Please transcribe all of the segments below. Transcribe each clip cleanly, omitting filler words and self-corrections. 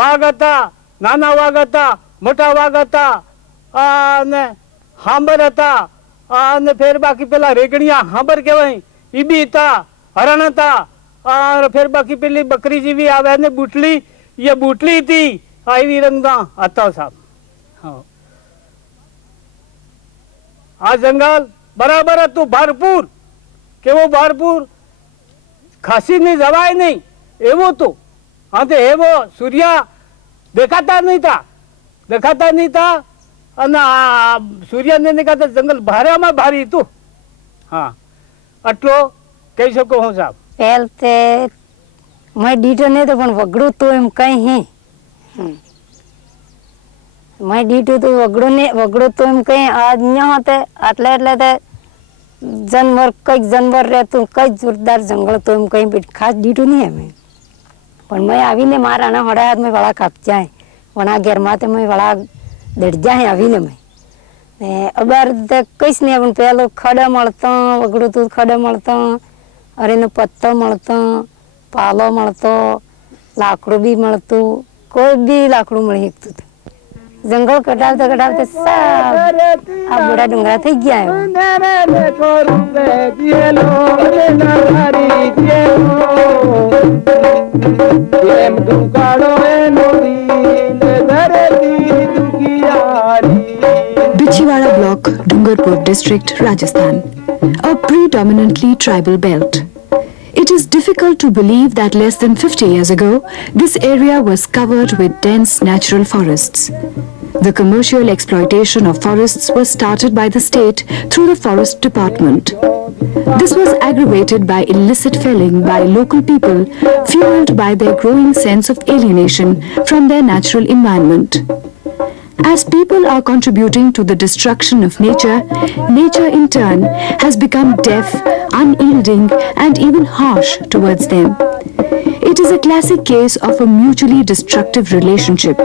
વાઘ હતા, નાના વાઘ હતા, મોટા વાઘ હતા, અને હાંબર હતા, અને ફેર બાકી પેલા રેગણિયા હાંબર કહેવાય એ બી હતા, હરણ હતા, ફેર બાકી પેલી બકરી જેવી આવે ને બુટલી, એ બુટલી હતી, એવી રંગના હતા સાહેબ. હા, આ જંગલ બરાબર હતું, ભરપૂર. કેવો ભરપૂર, ખસીને જવાય નહીં એવો તો. હા, તો એવો સૂર્ય દેખાતા નહીં તા, અને સૂર્યને દેખાતા જંગલ ભારેમાં ભારી હતું. હા, આટલો કહી શકો હું સાહેબ. પહેલ તે મેં ડીટો નહીં તો પણ વગડું તો એમ કઈ હે. મેં ડીટું તો વગડું તો એમ કઈ અહીંયા હોતે એટલે તે જાનવર રહેતું કઈ જોરદાર જંગલ તો એમ કઈ ખાસ ડીટું નહીં અમે. પણ મેં આવીને મારા ના હડા હાથ મેં વળા કાપજાય, વણા ઘેરમાં તે મેં વળા દડજાય આવીને મેં ને અબાર કઈશ નહીં. પણ પેલો ખડે મળતો વગડું તું, ખડે મળતો, અરેનો પત્તો મળતો, પાલો મળતો, લાકડું બી મળતું, કોઈ બી લાકડું મળી શકતું હતું. જંગલ કટાવતા સાબ આ બુડા ડુંગરા થઈ ગયા. Bichiwada block, Dungarpur district, Rajasthan, a predominantly tribal belt. It is difficult to believe that less than 50 years ago, this area was covered with dense natural forests. The commercial exploitation of forests was started by the state through the Forest Department. This was aggravated by illicit felling by local people, fueled by their growing sense of alienation from their natural environment. As people are contributing to the destruction of nature, nature in turn has become deaf, unyielding, and even harsh towards them. It is a classic case of a mutually destructive relationship,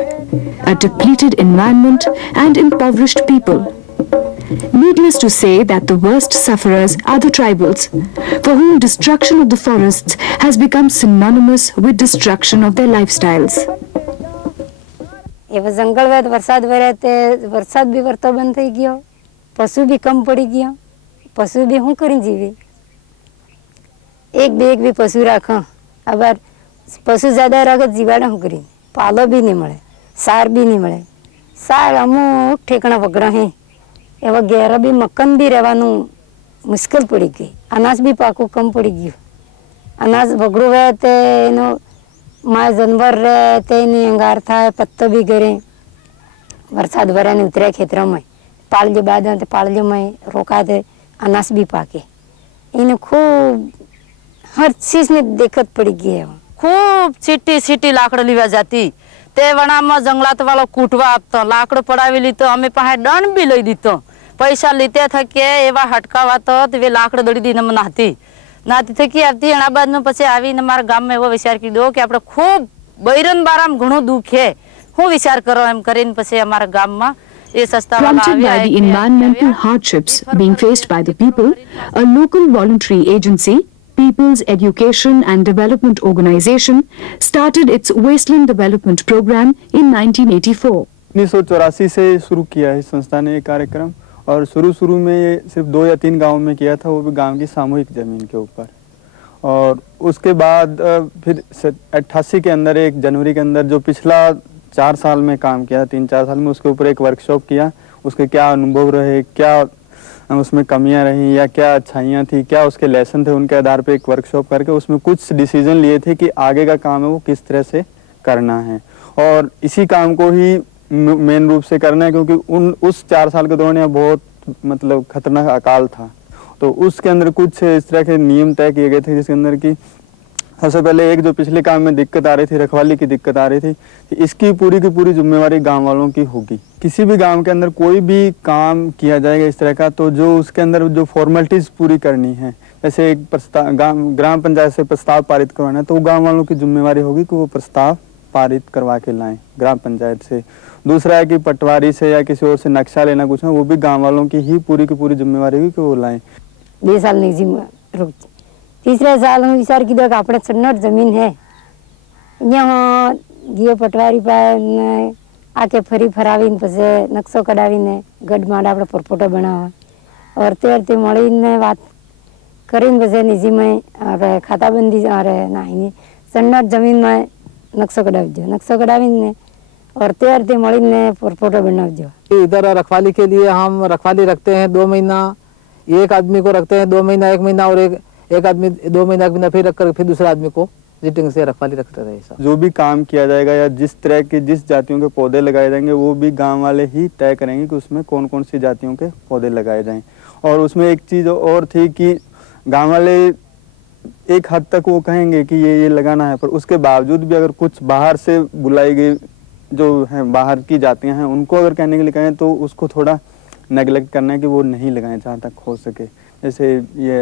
a depleted environment, and impoverished people. Needless to say that the worst sufferers are the tribals, for whom destruction of the forests has become synonymous with destruction of their lifestyles. એવા જંગલ વેદ વરસાદ વરે તે વરસાદ બી વરતો બંધ થઈ ગયો, પશુ બી કમ પડી ગયો. પશુ બી શું કરી જીવે? એક બી પશુ રાખો, આবার પશુ જ્યાદા રાખે જીવાડે શું કરી? પાલો બી નહીં મળે, સાર બી નહીં મળે. સાર અમુક ઠેકણા વગડા હે એવા ઘેરા બી મકાન બી રહેવાનું મુશ્કેલ પડી ગઈ. અનાજ બી પાકું કમ પડી ગયું. અનાજ વગડું રહે તે એનો माँ जानवर रहे तेनी अंगार था, पत्तो भी गिरे, बरसात भरा ने उतरे खेतरों में, पाल जो बाद में पाल जो में रोका दे अनाज भी पाके. इन्हें खूब हर चीज में दिक्कत पड़ी गई है. खूब सीटी लाकड़ लीवा जाती ते वना में जंगलात वालों कूटवा आपतो लाकड़ पड़ावेली तो हमें पाहे दंड भी लई दीतो. पैसा लेते थे के एवा हटकावा तो वे लाकड़ दड़ी दी न मनाती नाती थकी आती एना बाद में पछे आवीने मारा गाम में एवो विचार कीधो के आपणे खूब बैरन बाराम घणो दुख है, હું વિચાર કરો એમ કરીને પછી અમારા ગામમાં એ સસ્તા વાળા Prompted by the environmental hardships being faced by the people, a local voluntary agency, People's Education and Development Organization, started its Wasteland Development Program in 1984. 1984 से शुरू किया है संस्था ने ये कार्यक्रम, और शुरू में ये सिर्फ 2 या 3 गांव में किया था, वो भी गांव की सामूहिक जमीन के ऊपर. और उसके बाद फिर 88 के अंदर 1 जनवरी के अंदर जो पिछला 4 साल में काम किया, 3-4 साल में उसके ऊपर एक वर्कशॉप किया. उसके क्या अनुभव रहे, क्या उसमें कमियां रही या क्या अच्छाइयां थी, क्या उसके लेसन थे, उनके आधार पे एक वर्कशॉप करके उसमें कुछ डिसीजन लिए थे कि आगे का काम है वो किस तरह से करना है. और इसी काम को ही मेन रूप से करना है, क्योंकि उस 4 साल के दौरान बहुत मतलब खतरनाक अकाल था. तो उसके अंदर कुछ इस तरह के नियम तय किए गए थे, जिसके अंदर की सबसे पहले एक जो पिछले काम में दिक्कत आ रही थी, रखवाली की दिक्कत आ रही थी, कि इसकी पूरी की पूरी जिम्मेवारी गांव वालों की होगी. किसी भी गांव के अंदर कोई भी काम किया जाएगा इस तरह का, तो जो उसके अंदर जो फॉर्मेलिटीज पूरी करनी है, जैसे एक प्रस्ताव ग्राम पंचायत से प्रस्ताव पारित करवाना है, तो गाँव वालों की जिम्मेवारी होगी कि वो प्रस्ताव पारित करवा के लाएं ग्राम पंचायत से. दूसरा है कि पटवारी से या किसी और से नक्शा लेना कुछ है, वो भी गांव वालों की ही पूरी की पूरी जिम्मेवारी होगी कि वो लाएं. 2 साल नहीं जी रुक. तीसरे साल हम विचार किया कि अपने 66 जमीन है, यहाँ ગયો પટવારી પાસે આકે ફરી ફરાવીને પછી નકશો કઢાવીને ગઢ માંડ આપણે પરપોટો બનાવવા અર્તે અર્તે મળીને વાત કરીને પછી નિજીમાં આપણે ખાતાબંધી અરે નાહીને સન્નત જમીનમાં નકશો કઢાવજો નકશો કઢાવીને અર્તે અર્તે મળીને પરપોટો બનાવજો। इधर रखवाली के लिए हम रखवाली रखते हैं 2 महीना, एक आदमी को रखते हैं 2 महीना 1 महीना और एक आदमी 2 महीना 1 महीना फिर रखकर फिर दूसरे आदमी को जिटिंग से रखवाली रखते रहे। जो भी काम किया जाएगा या जिस तरह के जिस जातियों के पौधे लगाए जाएंगे वो भी गांव वाले ही तय करेंगे कि उसमें कौन कौन सी जातियों के पौधे लगाए जाएं। और उसमें एक चीज़ और थी कि गांव वाले एक हद तक वो कहेंगे कि ये लगाना है, पर उसके बावजूद भी अगर कुछ बाहर से बुलाई गई जो है बाहर की जातियां हैं उनको अगर कहने के लिए कहें तो उसको थोड़ा नेगलेक्ट करना है कि वो नहीं लगाएं जहाँ तक हो सके। जैसे ये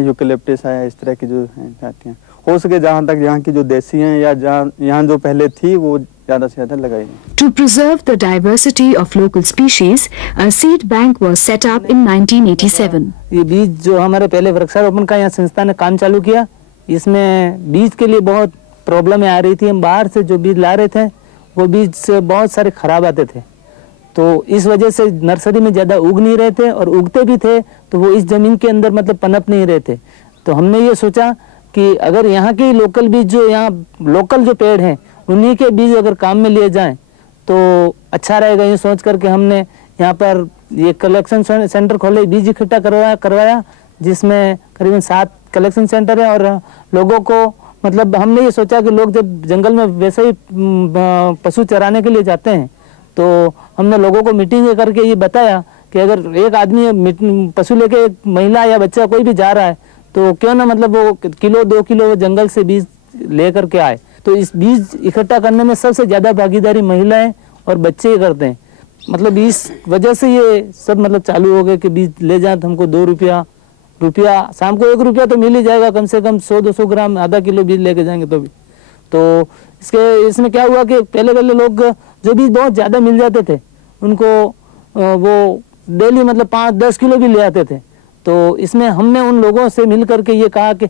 यूकेलिप्टस है, इस तरह की जो हैं जातियाँ हो सके जहाँ तक यहाँ की जो देसी हैं या जहाँ यहाँ जो पहले थी वो ज़्यादा से ज़्यादा लगाई। To preserve the diversity of local species, a seed bank was set up in 1987. ये बीज जो हमारे पहले वृक्षारोपण का यहाँ संस्था ने काम चालू किया, इसमें बीज के लिए बहुत प्रॉब्लम आ रही थी। हम बाहर से जो बीज ला रहे थे वो बीज से बहुत सारे खराब आते थे, तो इस वजह से नर्सरी में ज़्यादा उग नहीं रहे थे और उगते भी थे तो वो इस ज़मीन के अंदर मतलब पनप नहीं रहे थे। तो हमने ये सोचा कि अगर यहाँ के लोकल बीज जो यहाँ लोकल जो पेड़ हैं उन्हीं के बीज अगर काम में लिए जाएं तो अच्छा रहेगा। ये सोच करके हमने यहाँ पर ये कलेक्शन सेंटर खोले, बीज इकट्ठा करवाया जिसमें करीबन 7 कलेक्शन सेंटर है। और लोगों को मतलब हमने ये सोचा कि लोग जब जंगल में वैसे ही पशु चराने के लिए जाते हैं तो हमने लोगों को मीटिंग करके ये बताया कि अगर एक आदमी पशु लेके एक महिला या बच्चा कोई भी जा रहा है तो क्यों ना मतलब वो किलो 2 किलो वो जंगल से बीज ले करके आए। तो इस बीज इकट्ठा करने में सबसे ज़्यादा भागीदारी महिलाएं और बच्चे ही करते हैं। मतलब इस वजह से ये सब मतलब चालू हो गए कि बीज ले जाए तो हमको 2 रुपया शाम को 1 रुपया तो मिल ही जाएगा, कम से कम 100-200 ग्राम आधा किलो बीज लेके जाएंगे तो भी। तो इसमें क्या हुआ कि पहले लोग जो बीज बहुत ज़्यादा मिल जाते थे उनको वो डेली मतलब 5-10 किलो भी ले आते थे। तो इसमें हमने उन लोगों से मिल करके ये कहा कि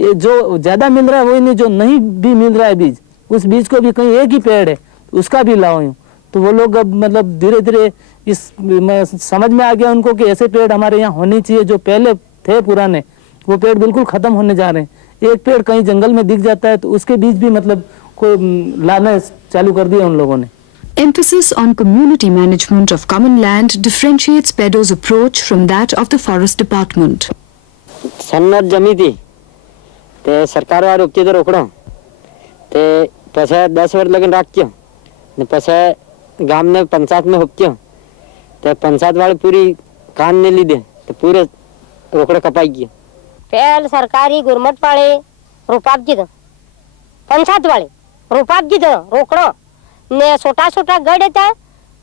ये जो ज़्यादा मिल रहा है वही नहीं, जो नहीं भी मिल रहा है बीज उस बीज को भी कहीं एक ही पेड़ है उसका भी लाओ यूँ। तो वो लोग अब मतलब धीरे धीरे इस समझ में आ गया उनको कि ऐसे पेड़ हमारे यहाँ होने चाहिए। जो पहले थे पुराने वो पेड़ बिल्कुल ख़त्म होने जा रहे हैं। एक पेड़ कहीं जंगल में दिख जाता है तो उसके बीज भी मतलब कोई लाना चालू कर दिया उन लोगों ने। Emphasis on community management of common land differentiates PEDO's approach from that of the Forest Department. सन्नत जमी थी ते सरकार वाले उपचे तो रोकड़ो ते पैसे 10 वर्ष लगन राख क्यों ने पैसे गांव ने पंचायत में हुक्क्यों ते पंचायत वाले पूरी कान ने ली दे ते पूरे रोकड़े कपाई किए। पहल सरकारी गुरमट वाले रुपाप की तो पंचायत वाले रुपाप की तो रोकड़ो ने छोटा गड़ था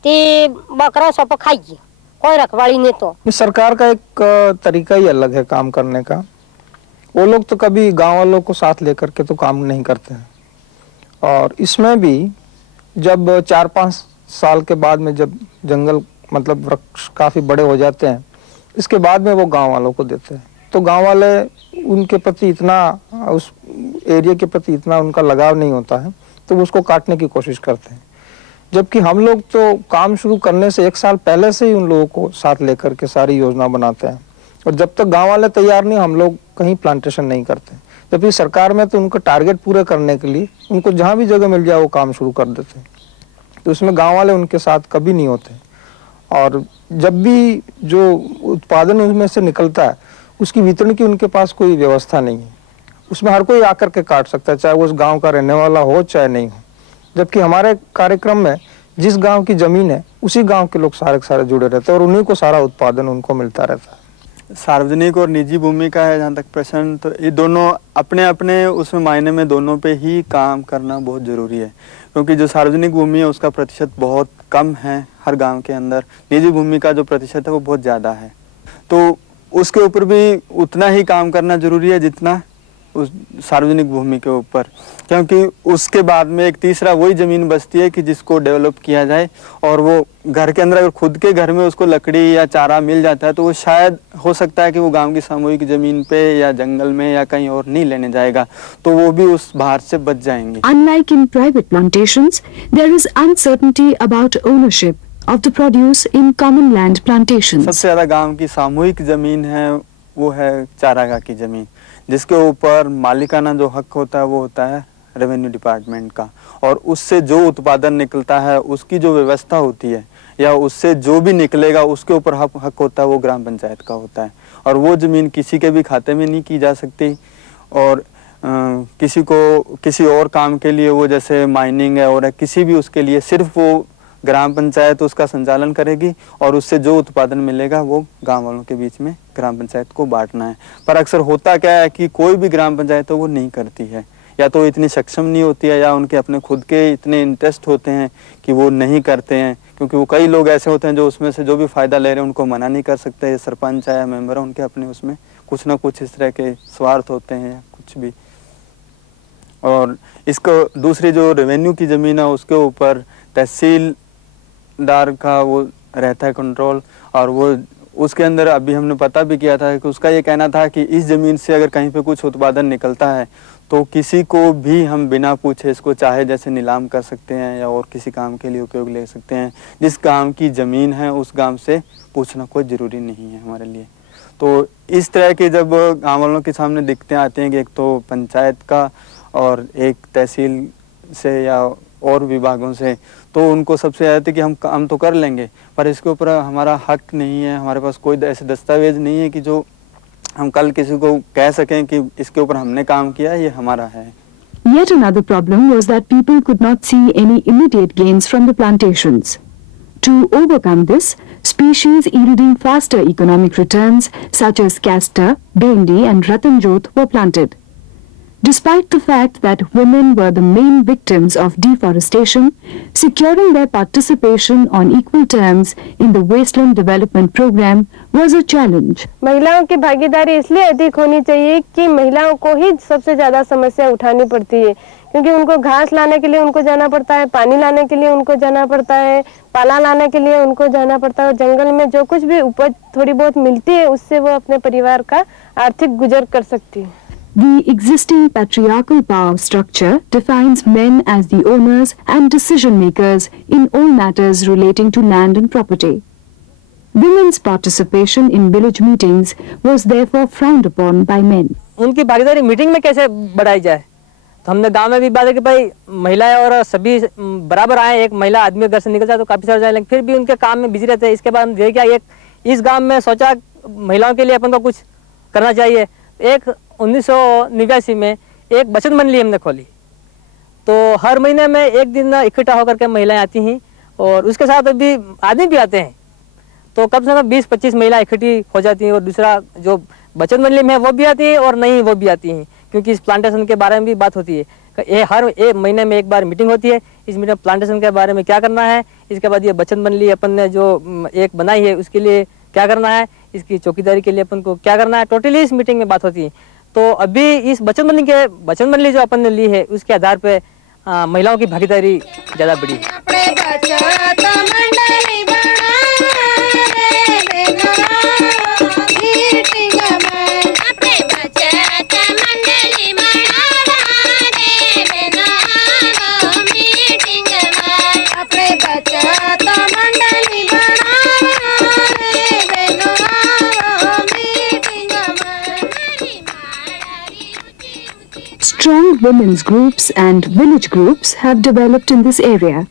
ती बकरा सब खाई गया, कोई रखवाली नहीं। तो सरकार का एक तरीका ही अलग है काम करने का। वो लोग तो कभी गांव वालों को साथ लेकर के तो काम नहीं करते हैं। और इसमें भी जब 4-5 साल के बाद में जब जंगल मतलब वृक्ष काफ़ी बड़े हो जाते हैं इसके बाद में वो गांव वालों को देते हैं। तो गांव वाले उनके प्रति इतना उस एरिया के प्रति इतना उनका लगाव नहीं होता है तो उसको काटने की कोशिश करते हैं। जबकि हम लोग तो काम शुरू करने से 1 साल पहले से ही उन लोगों को साथ लेकर के सारी योजना बनाते हैं। और जब तक गांव वाले तैयार नहीं हम लोग कहीं प्लांटेशन नहीं करते। जबकि सरकार में तो उनका टारगेट पूरे करने के लिए उनको जहाँ भी जगह मिल जाए वो काम शुरू कर देते हैं। तो उसमें गाँव वाले उनके साथ कभी नहीं होते। और जब भी जो उत्पादन उसमें से निकलता है उसकी वितरण की उनके पास कोई व्यवस्था नहीं है। उसमें हर कोई आकर के काट सकता है, चाहे वो उस गांव का रहने वाला हो चाहे नहीं हो। जबकि हमारे कार्यक्रम में जिस गांव की जमीन है उसी गांव के लोग सारे जुड़े रहते हैं और उन्हीं को सारा उत्पादन उनको मिलता रहता है। सार्वजनिक और निजी भूमि का है जहाँ तक प्रश्न, तो ये दोनों अपने अपने उसमें मायने में दोनों पे ही काम करना बहुत ज़रूरी है। क्योंकि जो सार्वजनिक भूमि है उसका प्रतिशत बहुत कम है हर गांव के अंदर, निजी भूमि का जो प्रतिशत है वो बहुत ज़्यादा है। तो उसके ऊपर भी उतना ही काम करना ज़रूरी है जितना उस सार्वजनिक भूमि के ऊपर, क्योंकि उसके बाद में एक तीसरा वही ज़मीन बचती है कि जिसको डेवलप किया जाए। और वो घर के अंदर अगर खुद के घर में उसको लकड़ी या चारा मिल जाता है तो वो शायद हो सकता है कि वो गांव की सामूहिक ज़मीन पे या जंगल में या कहीं और नहीं लेने जाएगा, तो वो भी उस भार से बच जाएंगे। Unlike in private plantations, there is uncertainty about ownership of the produce in common land plantations. सबसे ज़्यादा गांव की सामूहिक ज़मीन है वो है चारागाह की ज़मीन, जिसके ऊपर मालिकाना जो हक होता है वो होता है रेवेन्यू डिपार्टमेंट का, और उससे जो उत्पादन निकलता है उसकी जो व्यवस्था होती है या उससे जो भी निकलेगा उसके ऊपर हक होता है वो ग्राम पंचायत का होता है। और वो ज़मीन किसी के भी खाते में नहीं की जा सकती, और किसी को किसी और काम के लिए वो जैसे माइनिंग है और किसी भी उसके लिए सिर्फ वो ग्राम पंचायत उसका संचालन करेगी, और उससे जो उत्पादन मिलेगा वो गांव वालों के बीच में ग्राम पंचायत को बांटना है। पर अक्सर होता क्या है कि कोई भी ग्राम पंचायत तो वो नहीं करती है, या तो इतनी सक्षम नहीं होती है या उनके अपने खुद के इतने इंटरेस्ट होते हैं कि वो नहीं करते हैं, क्योंकि वो कई लोग ऐसे होते हैं जो उसमें से जो भी फ़ायदा ले रहे हैं उनको मना नहीं कर सकते। ये सरपंच है या मेंबर है, उनके अपने उसमें कुछ ना कुछ इस तरह के स्वार्थ होते हैं या कुछ भी। और इसको दूसरी जो रेवेन्यू की ज़मीन है उसके ऊपर तहसीलदार का वो रहता है कंट्रोल, और वो उसके अंदर अभी हमने पता भी किया था कि उसका ये कहना था कि इस ज़मीन से अगर कहीं पे कुछ उत्पादन निकलता है तो किसी को भी हम बिना पूछे इसको चाहे जैसे नीलाम कर सकते हैं या और किसी काम के लिए उपयोग ले सकते हैं। जिस गांव की ज़मीन है उस गांव से पूछना कोई ज़रूरी नहीं है हमारे लिए। तो इस तरह के जब गाँव वालों के सामने दिक्कतें आती हैं कि एक तो पंचायत का और एक तहसील से या और विभागों से, तो उनको सबसे ज़्यादा कि हम तो कर लेंगे पर इसके ऊपर हमारा हक नहीं है, हमारे पास कोई ऐसे दस्तावेज नहीं है कि जो हम कल किसी को कह सकें कि इसके ऊपर हमने काम किया, ये हमारा है। Yet another problem was that people could not see any immediate gains from the plantations. To overcome this, species yielding faster economic returns such as castor, bhendi and ratanjot were planted. Despite the fact that women were the main victims of deforestation, securing their participation on equal terms in the wasteland development program was a challenge. महिलाओं की भागीदारी इसलिए अधिक होनी चाहिए कि महिलाओं को ही सबसे ज़्यादा समस्या उठानी पड़ती है, क्योंकि उनको घास लाने के लिए उनको जाना पड़ता है, पानी लाने के लिए उनको जाना पड़ता है, पाला लाने के लिए उनको जाना पड़ता है, और जंगल में जो कुछ भी उपज थोड़ी बहुत मिलती है उससे वो अपने परिवार का आर्थिक गुजर कर सकती है। The existing patriarchal power structure defines men as the owners and decision makers in all matters relating to land and property. Women's participation in village meetings was therefore frowned upon by men. उनकी भागीदारी meeting में कैसे बढ़ाई जाए, तो हमने गांव में भी बात है कि भाई महिलाएं और सभी बराबर आए, एक महिला आदमी घर से निकल जाए तो काफ़ी सारे जाए, लेकिन फिर भी उनके काम में बिजी रहते हैं। इसके बाद हम देखिए एक इस गांव में सोचा महिलाओं के लिए अपन को कुछ करना चाहिए। एक 1989 में एक बचत मंडली हमने खोली, तो हर महीने में एक दिन इकट्ठा होकर के महिलाएं आती हैं और उसके साथ अभी आदमी भी आते हैं, तो कम से कम 20-25 महिलाएं इकट्ठी हो जाती हैं। और दूसरा जो बचत मंडली में है वो भी आती है और नहीं वो भी आती हैं, क्योंकि इस प्लांटेशन के बारे में भी बात होती है। ये हर एक महीने में एक बार मीटिंग होती है, इस मीटिंग प्लांटेशन के बारे में क्या करना है, इसके बाद ये बचत मंडली अपन ने जो एक बनाई है उसके लिए क्या करना है, इसकी चौकीदारी के लिए अपन को क्या करना है, टोटली इस मीटिंग में बात होती है। तो अभी इस बचत मंडली जो अपन ने ली है उसके आधार पे महिलाओं की भागीदारी ज़्यादा बढ़ी है। Strong women's groups and village groups have developed in this area.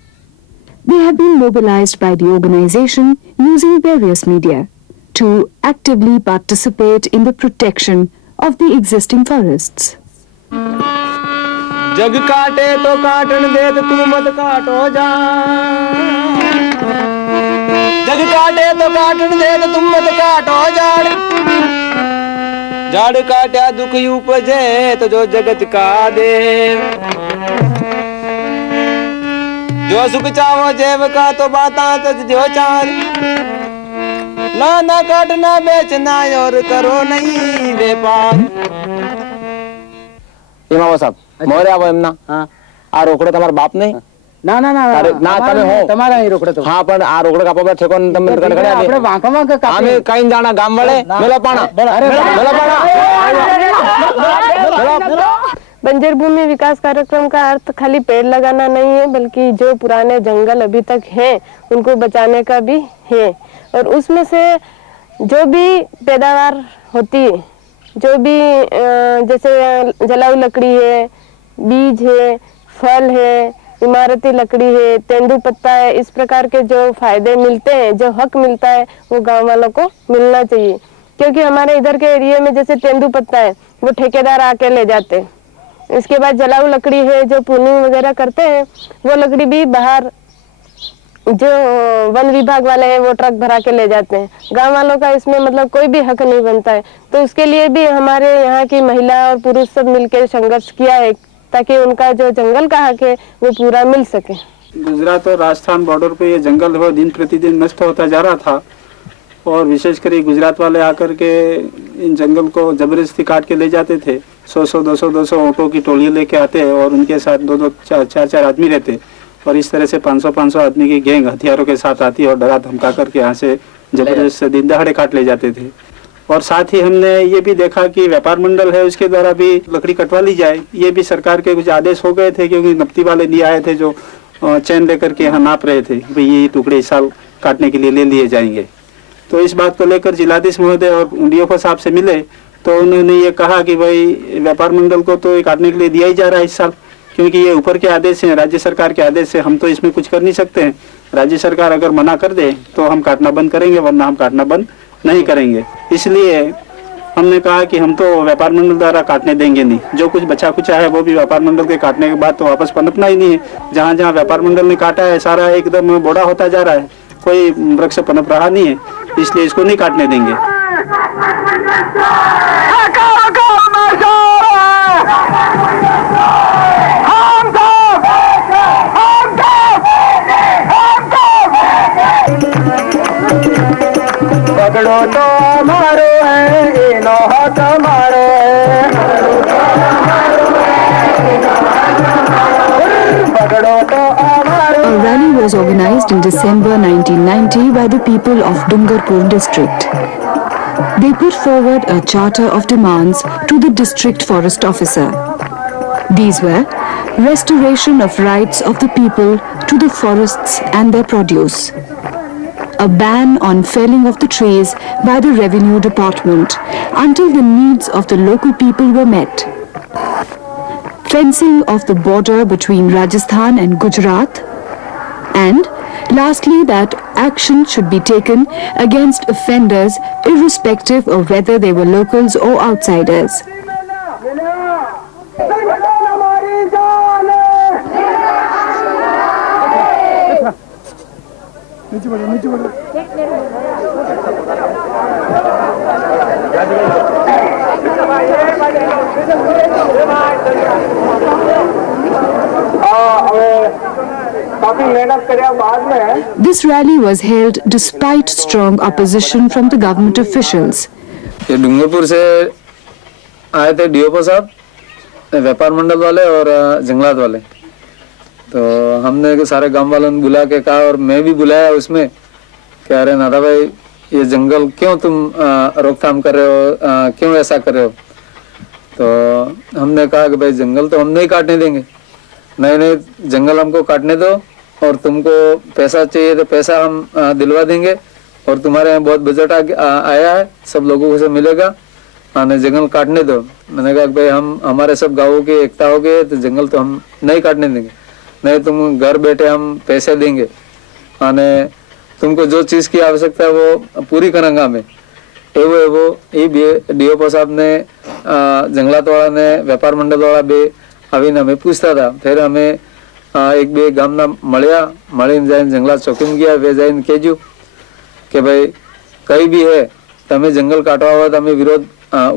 They have been mobilized by the organization using various media to actively participate in the protection of the existing forests. जग काटे तो cotton दे तो तू मत काटो जान, जग काटे तो cotton दे तो तुम मत काटो जान, झाड़ काटा दुख उपजे तो जो जगत का दे, जो सुख चावो जेव का तो बाता तो जो चार, ना काटना बेचना और करो नहीं व्यापार। સીમાવો સાહેબ મોરે આવો એમના આ રોકડો તમારા બાપ નહીં ના ના ના ના તમે હો તમારા અહીં રોકડો તો હા પણ આ રોકડો કાપવા પર ઠેકો તમે ગણગણ્યા આપણે વાંકમાં કે અમે કઈ જાણા ગામ વાળે મેલો પાણા મેલો પાણા बंजर भूमि विकास कार्यक्रम का अर्थ खाली पेड़ लगाना नहीं है, बल्कि जो पुराने जंगल अभी तक हैं उनको बचाने का भी है। और उसमें से जो भी पैदावार होती है, जो भी जैसे जलाऊ लकड़ी है, बीज है, फल है, इमारती लकड़ी है, तेंदुपत्ता है, इस प्रकार के जो फायदे मिलते हैं, जो हक मिलता है, वो गांव वालों को मिलना चाहिए। क्योंकि हमारे इधर के एरिया में जैसे तेंदुपत्ता है वो ठेकेदार आके ले जाते हैं। इसके बाद जलाऊ लकड़ी है, जो पुलिंग वगैरह करते हैं, वो लकड़ी भी बाहर जो वन विभाग वाले हैं वो ट्रक भरा के ले जाते हैं। गांव वालों का इसमें मतलब कोई भी हक नहीं बनता है। तो उसके लिए भी हमारे यहाँ की महिला और पुरुष सब मिलकर संघर्ष किया है, ताकि उनका जो जंगल का हक है वो पूरा मिल सके। गुजरात और राजस्थान बॉर्डर पे ये जंगल वो दिन प्रतिदिन नष्ट होता जा रहा था, और विशेषकर गुजरात वाले आकर के इन जंगल को जबरदस्ती काट के ले जाते थे। 100-200 ऑटो की टोलियाँ लेके आते और उनके साथ 2-2, 4-4 आदमी रहते, और इस तरह से 500 आदमी की गैंग हथियारों के साथ आती और डरा धमका करके यहाँ से जबरदस्त दिन दहाड़े काट ले जाते थे। और साथ ही हमने ये भी देखा कि व्यापार मंडल है उसके द्वारा भी लकड़ी कटवा ली जाए। ये भी सरकार के कुछ आदेश हो गए थे, क्योंकि नपती वाले लिए आए थे जो चैन लेकर के यहाँ नाप रहे थे भाई ये टुकड़े इस साल काटने के लिए ले लिए जाएंगे। तो इस बात को लेकर जिलाधीश महोदय और डीओ साहब से मिले तो उन्होंने ये कहा कि भाई व्यापार मंडल को तो ये काटने के लिए दिया ही जा रहा है इस साल, क्योंकि ये ऊपर के आदेश हैं, राज्य सरकार के आदेश से हम तो इसमें कुछ कर नहीं सकते हैं। राज्य सरकार अगर मना कर दे तो हम काटना बंद करेंगे, वरना हम काटना बंद नहीं करेंगे। इसलिए हमने कहा कि हम तो व्यापार मंडल द्वारा काटने देंगे नहीं। जो कुछ बचा कुचा है वो भी व्यापार मंडल के काटने के बाद तो वापस पनपना ही नहीं है। जहाँ जहाँ व्यापार मंडल ने काटा है सारा एकदम बड़ा होता जा रहा है, कोई वृक्ष पनप रहा नहीं है, इसलिए इसको नहीं काटने देंगे। पकड़ो तो मारो है, नो हाथ मारो है, पकड़ो तो A rally was organized in December 1990 by the people of Dungarpur district. They put forward a charter of demands to the district forest officer. These were restoration of rights of the people to the forests and their produce, a ban on felling of the trees by the revenue department until the needs of the local people were met, fencing of the border between Rajasthan and Gujarat, and lastly that action should be taken against offenders irrespective of whether they were locals or outsiders. This rally was held despite strong opposition from the government officials. ये डूंगरपुर से आए थे डीओपो साहब, व्यापार मंडल वाले और जंगलात वाले। तो हमने सारे गांव वालों ने बुला के कहा, और मैं भी बुलाया उसमें, कि अरे नादा भाई ये जंगल क्यों तुम रोकथाम कर रहे हो, क्यों ऐसा कर रहे हो। तो हमने कहा कि भाई जंगल तो हम नहीं काटने देंगे, नहीं जंगल हमको काटने दो, और तुमको पैसा चाहिए तो पैसा हम दिलवा देंगे, और तुम्हारे यहाँ बहुत बजट आया है, सब लोगों को से मिलेगा, आने जंगल काटने दो। मैंने कहा भाई हम हमारे सब गाँवों की एकता हो गई तो जंगल तो हम नहीं काटने देंगे, नहीं तुम घर बैठे हम पैसे देंगे, आने तुमको जो चीज़ की आवश्यकता है वो पूरी करेंगे हमें। एवो ये डीओपो साहब ने जंगलात वाला ने व्यापार मंडल वाला बे आવીને અમે પૂછતા હતા। फिर અમે એક બે ગામના મળીને જઈને જંગલાત ચોકીમાં ગયા, વે જઈને કહેજો કે ભાઈ કઈ બી હે તમે જંગલ કાટવા હોય તો અમે વિરોધ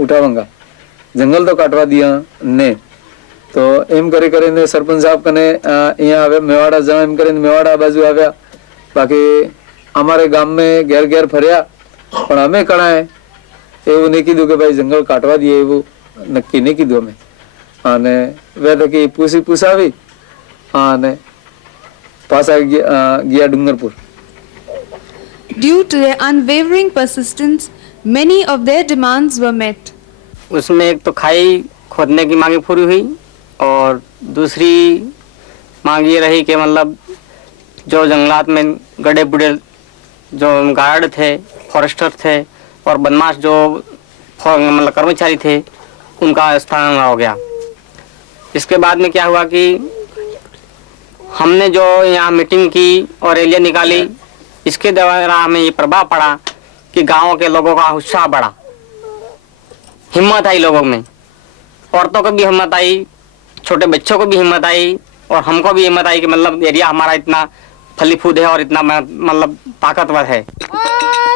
ઉઠાવાંગા, જંગલ તો કાટવા દિયા ને। તો એમ કરીને સરપંચ સાહેબ કને અહીંયા આવ્યા, મેવાડા જવા એમ કરીને મેવાડા બાજુ આવ્યા। બાકી અમારે ગામ में ઘેર ઘેર ફર્યા, પણ અમે કણાય એવું નહીં કીધું કે ભાઈ જંગલ કાટવા દઈએ, એવું નક્કી નહીં કીધું અમે। आने वे की पूसी पूसावी आने पासा गया Dungarpur. Due to their unwavering persistence, many of their demands were met. उसमें एक तो खाई खोदने की मांग पूरी हुई और दूसरी मांग ये रही कि मतलब जो जंगलात में गड़े बुढ़े जो गार्ड थे, फॉरेस्टर थे और बदमाश जो मतलब कर्मचारी थे उनका स्थान हो गया। इसके बाद में क्या हुआ कि हमने जो यहाँ मीटिंग की और रैलियाँ निकाली, इसके द्वारा हमें ये प्रभाव पड़ा कि गांव के लोगों का उत्साह बढ़ा, हिम्मत आई लोगों में, औरतों को भी हिम्मत आई, छोटे बच्चों को भी हिम्मत आई और हमको भी हिम्मत आई कि मतलब एरिया हमारा इतना फली फूद है और इतना मतलब ताकतवर है।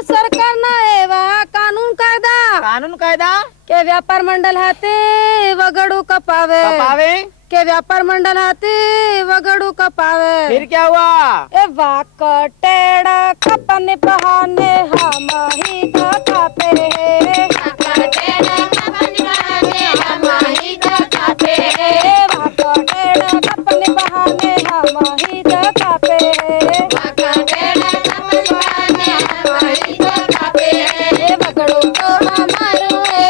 सरकार ना एवा कानून कायदा के व्यापार मंडल हाते वगड़ू कपावे के व्यापार मंडल हाते वगड़ू कपावे। फिर क्या हुआ? ए वाकटेड़ा कपने बहाने हम ही तो कापे वाकटेड़ा कपने बहाने हम ही तो कापे वाकटेड़ा कपने बहाने हम ही तो कापे वाकटेड़ा कपने बहाने हम ही तो कापे वगड़ू तो हमारो है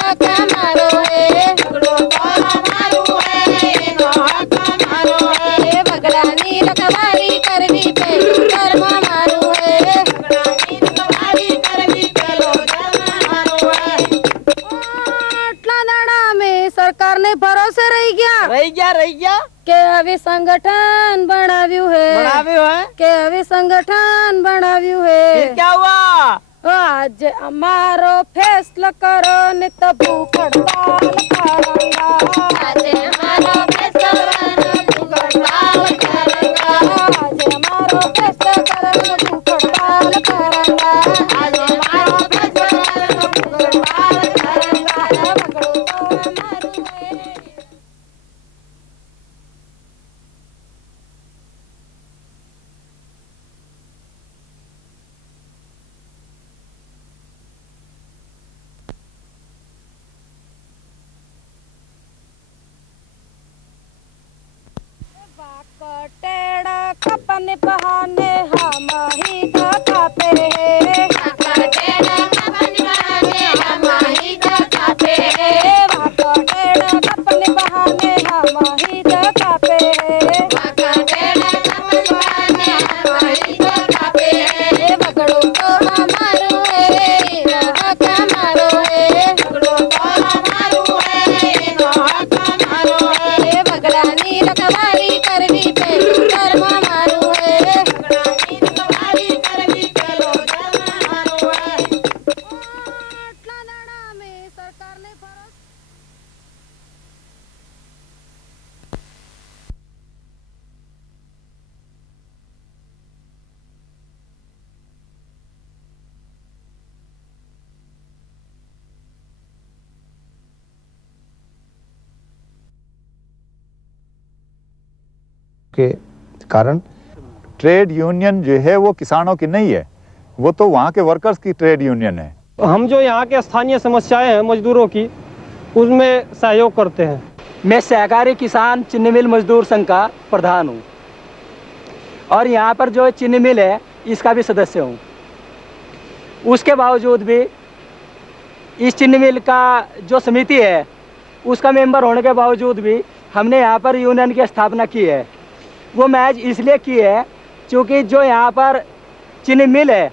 हक हमारो है वगड़ू तो हमारो है हक हमारो है वगड़ानी रखवारी करवी पे धर्म हमारो है वगड़ानी रखवारी करवी पे धर्म हमारो है। आटला दाड़ा में सरकार ने भरोसे रही गया के अभी संगठन बनाव्यू है के अभी संगठन बनाव्यू है। फिर क्या हुआ? आज हमारो फैसला करो नहीं तो भूख हड़ताल करूंगा। आज हमारो फैसला करो भूख हड़ताल करूंगा। आज हमारो फैसला करो भूख हड़ताल करूंगा। आज हमारो फैसला करो भूख हड़ताल करूंगा। पकड़ो तो हमारू है। वाकटेड़ा कपने बहाने हम ही तो कापे वाकटेड़ा कपने बहाने हम ही तो कापे वाकटेड़ा कपने बहाने हम ही तो कापे वाकटेड़ा कपने बहाने हम ही तो कापे वगड़ू तो हमारो है हक हमारो है वगड़ू तो हमारो है हक हमारो है वगड़ानी रखवारी करवी पे धर्म हमारो है वगड़ानी रखवारी करवी पे धर्म हमारो है। आटला दाड़ा में सरकार ने भरोसा के कारण ट्रेड यूनियन जो है वो किसानों की नहीं है, वो तो वहाँ के वर्कर्स की ट्रेड यूनियन है। हम जो यहाँ के स्थानीय समस्याएं हैं मजदूरों की, उसमें सहयोग करते हैं। मैं सहकारी किसान चीनी मिल मजदूर संघ का प्रधान हूँ और यहाँ पर जो चीनी मिल है इसका भी सदस्य हूँ। उसके बावजूद भी इस चीनी मिल का जो समिति है उसका मेंबर होने के बावजूद भी हमने यहाँ पर यूनियन की स्थापना की है। वो मैच इसलिए की है क्योंकि जो यहाँ पर चीनी मिल है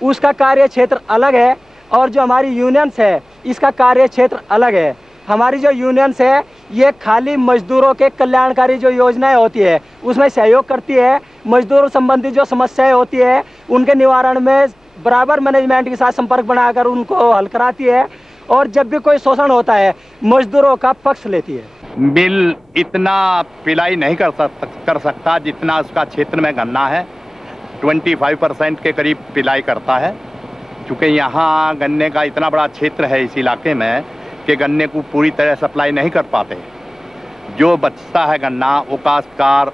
उसका कार्य क्षेत्र अलग है और जो हमारी यूनियंस है इसका कार्य क्षेत्र अलग है। हमारी जो यूनियंस है ये खाली मजदूरों के कल्याणकारी जो योजनाएं होती है उसमें सहयोग करती है। मजदूरों संबंधी जो समस्याएं होती है उनके निवारण में बराबर मैनेजमेंट के साथ संपर्क बनाकर उनको हल कराती है और जब भी कोई शोषण होता है मजदूरों का पक्ष लेती है। मिल इतना पिलाई नहीं कर सकता जितना उसका क्षेत्र में गन्ना है। 25% के करीब पिलाई करता है, क्योंकि यहाँ गन्ने का इतना बड़ा क्षेत्र है इस इलाके में कि गन्ने को पूरी तरह सप्लाई नहीं कर पाते। जो बचता है गन्ना वो काश्तकार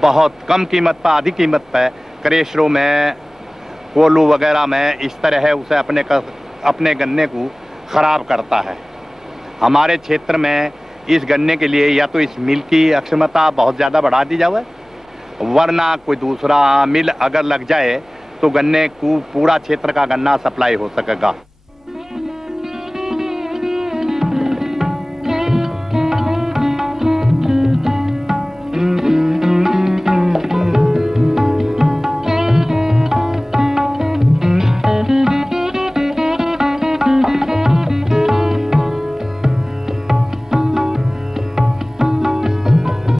बहुत कम कीमत पर, आधी कीमत पर क्रेशरों में, कोलू वगैरह में इस तरह है उसे अपने गन्ने को ख़राब करता है। हमारे क्षेत्र में इस गन्ने के लिए या तो इस मिल की अक्षमता बहुत ज़्यादा बढ़ा दी जाए, वरना कोई दूसरा मिल अगर लग जाए तो गन्ने को पूरा क्षेत्र का गन्ना सप्लाई हो सकेगा।